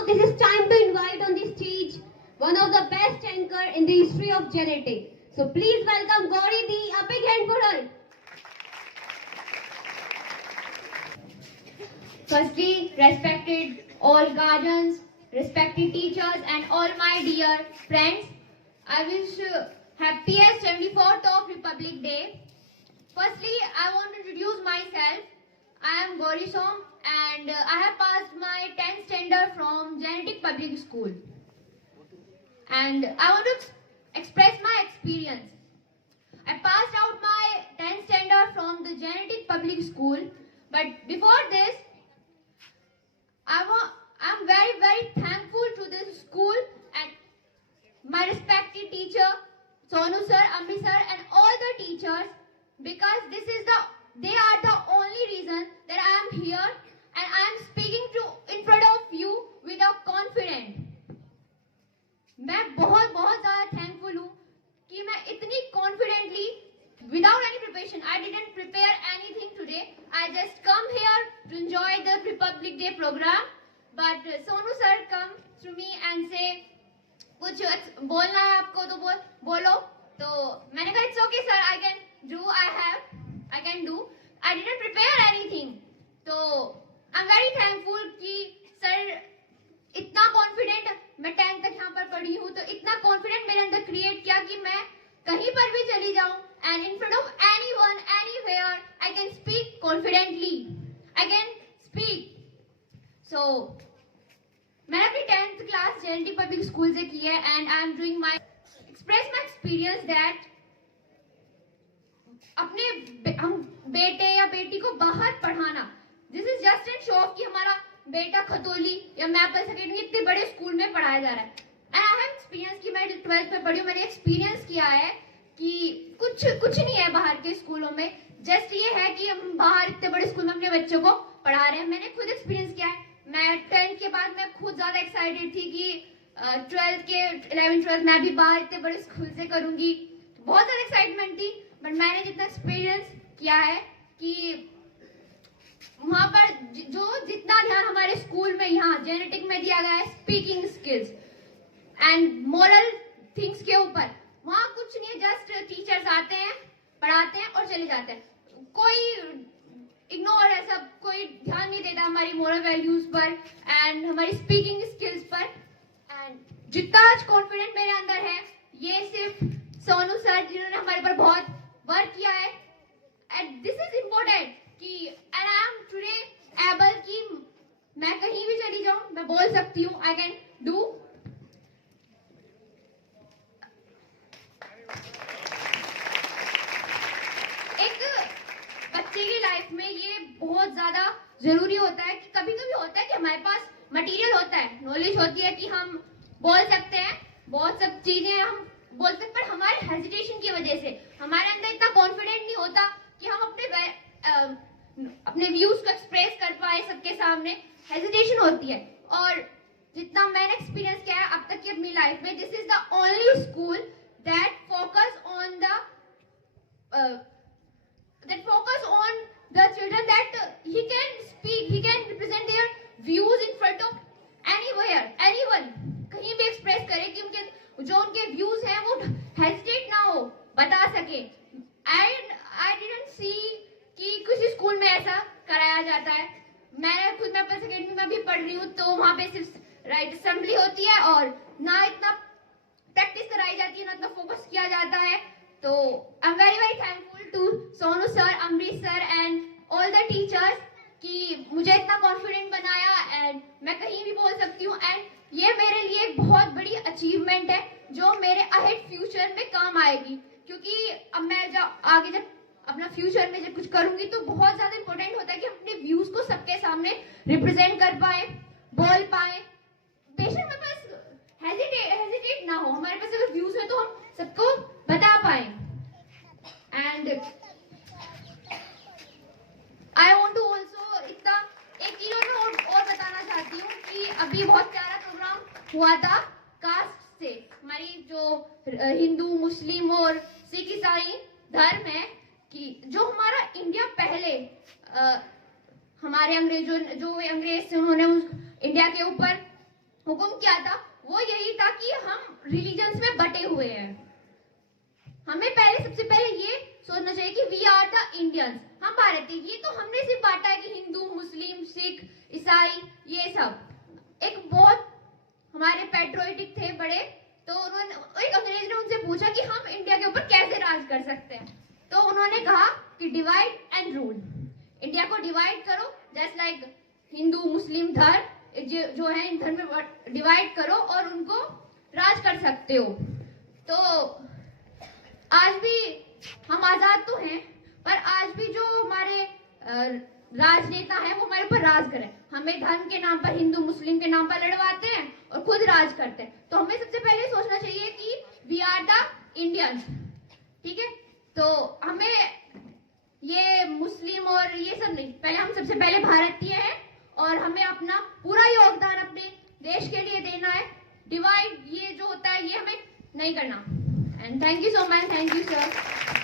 now this is time to invite on the stage one of the best anchor in the history of genetics. So please welcome Gauri Di. A big hand for her. Firstly, respected all guardians, respected teachers and all my dear friends, I wish happiest 74th of Republic Day. Firstly, I want to introduce myself. I am Gauri Som and I have passed my 10th standard from Genetic Public School. And I want to express my experience. I passed out my 10th standard from the Genetic Public School, but before this, I'm very thankful to this school and my respected teacher, Sonu sir, Amri sir and all the teachers, because they are the only reason that I am here and I am speaking in front of you with a confidence. मैं बहुत ज़्यादा thankful हूँ कि मैं इतनी confidently, without any preparation, I didn't prepare anything today. I just come here to enjoy the Republic Day program. But Sonu sir come to me and say, कुछ बोलना है आपको तो बोलो. तो मैंने कहा it's okay sir, I can do. I didn't prepare anything. तो I'm very thankful कि sir इतना confident, मैं 10th तक यहाँ पर पढ़ी हूँ तो इतना confident मेरे अंदर create किया कि मैं कहीं पर भी चली जाऊँ and in front of anyone, anywhere, I can speak confidently. I can speak. So, मैंने अपनी 10th class JNT Public School से की है and I am doing express my experience that अपने हम बेटे या बेटी को बाहर पढ़ाना, this is just a show off कि हमारा बेटा खतौली या मैपल सेकेंडरी इतने बड़े स्कूल में पढ़ाया जा रहा है. And I have experience कि मैं 12th में पढ़ी हूँ, मैंने experience किया है कि कुछ नहीं है बाहर के स्कूलों में, जस्ट ये है कि हम बाहर इतने बड़े स्कूल में अपने बच्चों को पढ़ा रहे हैं. मैंने खुद एक्सपीरियंस किया है. मैं 10th के बाद मैं खुद ज़्यादा एक्साइटेड थी कि 12th के 11th 12th मैं भी बाहर इतने बड़े स्कूल से करूँगी, बहुत ज़्यादा एक्साइटमेंट थी. बट मैंने जितना एक्सपीरियंस किया है कि वहाँ पर जितना ध्यान हमारे स्कूल में यहाँ जेनेटिक में दिया गया है speaking skills and moral things के ऊपर, वहाँ कुछ नहीं है. जस्ट टीचर्स आते हैं, पढ़ाते हैं और चले जाते हैं. कोई इग्नोर ऐसा कोई ध्यान नहीं देता हमारी मोरल वैल्यूज पर एंड हमारी स्पीकिंग स्किल्स पर. एंड जितना आज कॉन्फिडेंट मेरे अंदर है ये सिर्फ सोनू सर जिन्होंने हमारे पर बहुत वर्क किया है. एंड दिस इज इम्पोर्टेंट कि and I am today able कि मैं कहीं भी चली जाऊं, मैं बोल सकती हूँ. I can do. बच्चे की लाइफ में ये बहुत ज्यादा जरूरी होता है कि कभी होता है कि हमारे पास मटेरियल होता है, नॉलेज होती है कि हम बोल सकते हैं, बहुत सब चीजें हम बोल सकते हैं, पर हमारे हेजिटेशन की वजह से हमारे अंदर इतना कॉन्फिडेंट नहीं होता कि हम अपने व्यूज को एक्सप्रेस कर पाए सबके सामने. हेजिटेशन होती है. और जितना मैंने एक्सपीरियंस किया है अब तक की अपनी लाइफ में, this is the only school that focus on the children that he can speak, he can represent their views in front of anyone, कहीं भी एक्सप्रेस करे कि उनके व्यूज हैं वो हेजिटेट ना हो, बता सके. I didn't see कि किसी स्कूल में ऐसा कराया जाता है. मैं खुद मैपल सेकेंडरी में भी पढ़ रही हूँ तो वहाँ पे सिर्फ राइट असेंबली होती है और ना इतना प्रैक्टिस कराई जाती है, ना इतना फोकस किया जाता है. तो I am very thankful to Sonu sir, Amrish sir and all the teachers कि मुझे इतना कॉन्फिडेंट बनाया एंड मैं कहीं भी बोल सकती हूँ. एंड ये मेरे लिए एक बहुत बड़ी अचीवमेंट है जो मेरे अहेड फ्यूचर में काम आएगी, क्योंकि अब मैं आगे जब अपना फ्यूचर में जब कुछ करूंगी तो बहुत ज्यादा इंपॉर्टेंट होता है कि अपने व्यूज को सबके सामने रिप्रेजेंट कर पाए, बोल पाए. बेशक मेरे पास हेजिटेट ना हो, हमारे पास अगर व्यूज है तो हम सबको बता पाए. And I want to also एक चीज और बताना चाहती हूँ कि अभी बहुत प्यारा प्रोग्राम हुआ था कास्ट से. हमारी जो हिंदू, मुस्लिम और सिख ईसाई धर्म है कि जो हमारा इंडिया पहले हमारे अंग्रेज थे उन्होंने इंडिया के ऊपर हुक्म क्या था, वो यही था कि हम रिलीजन्स में बटे हुए हैं। हमें सबसे पहले ये सोचना चाहिए कि वी आर द इंडियंस, हम भारतीय। ये तो हमने सिर्फ बांटा है कि हिंदू, मुस्लिम, सिख, ईसाई, ये सब। एक बहुत हमारे पेट्रोइटिक थे बड़े, तो उन्होंने, एक अंग्रेज ने उनसे पूछा कि हम इंडिया के ऊपर कैसे राज कर सकते हैं। तो उन्होंने कहा कि डिवाइड एंड रूल, इंडिया को डिवाइड करो, जैसे लाइक हिंदू मुस्लिम धर्म जो है, इन धर्म में डिवाइड करो और उनको राज कर सकते हो। तो आज भी हम आजाद तो हैं, पर आज भी जो हमारे राजनेता हैं वो हमारे ऊपर राज करें, हमें धर्म के नाम पर, हिंदू मुस्लिम के नाम पर लड़वाते हैं और खुद राज करते हैं। तो हमें सबसे पहले सोचना चाहिए कि वी आर द इंडियंस, ठीक है। तो हमें ये मुस्लिम और ये सब नहीं, पहले हम सबसे पहले भारतीय हैं और हमें अपना पूरा योगदान अपने देश के लिए देना है। डिवाइड ये जो होता है ये हमें नहीं करना। And thank you so much, thank you sir.